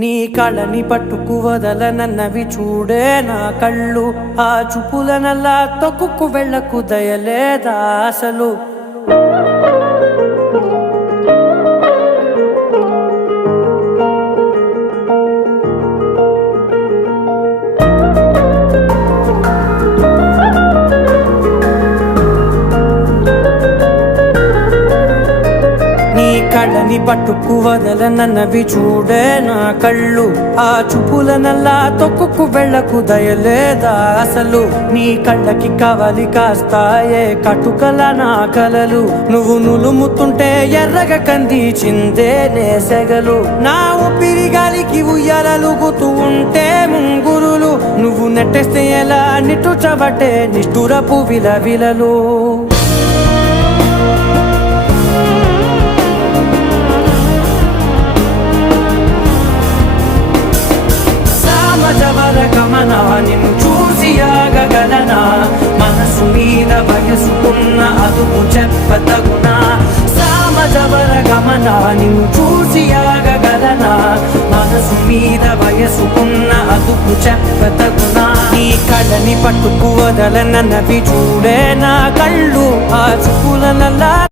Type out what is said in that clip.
నీ కళని పట్టుకు వదలనన్నవి చూడే నా కళ్ళు, ఆ చూపులనల్లా తొక్కుకు వెళ్ళకు దయలేదా అసలు. కళ్ళని పట్టుకు వదలనన్నవి చూడే నా కళ్ళు, ఆ చూపులనల్లా తొక్కుకు వెళ్ళకు దయలేదా అసలు. నీ కళ్ళకి కవలి కాస్తాయే కటుకల నా కలలు, నువ్వు నులుముతుంటే ఎర్రగ కంది చిందే నేసెగలు. నా ఊపిరి గాలికి ఉయ్యాలలుగుతూ ఉంటే ముంగురులు, నువ్వు నెట్టేస్తే ఎలా నిట్టుచబట్టే నిష్ఠురపు విలవిలలు. గమన నిన్ను చూసి ఆగగలనా, మనసు మీద వయసుకున్న అదుపు చెప్పతగునా. సామజవర గమన నిన్ను చూసి ఆగగలనా, మనసు మీద వయసుకున్న అదుపు చెప్పతగునా. నీ కళ్ళని పట్టుకు వదలనన్నవి చూడే నా కళ్ళు, ఆ చూపులనల్లా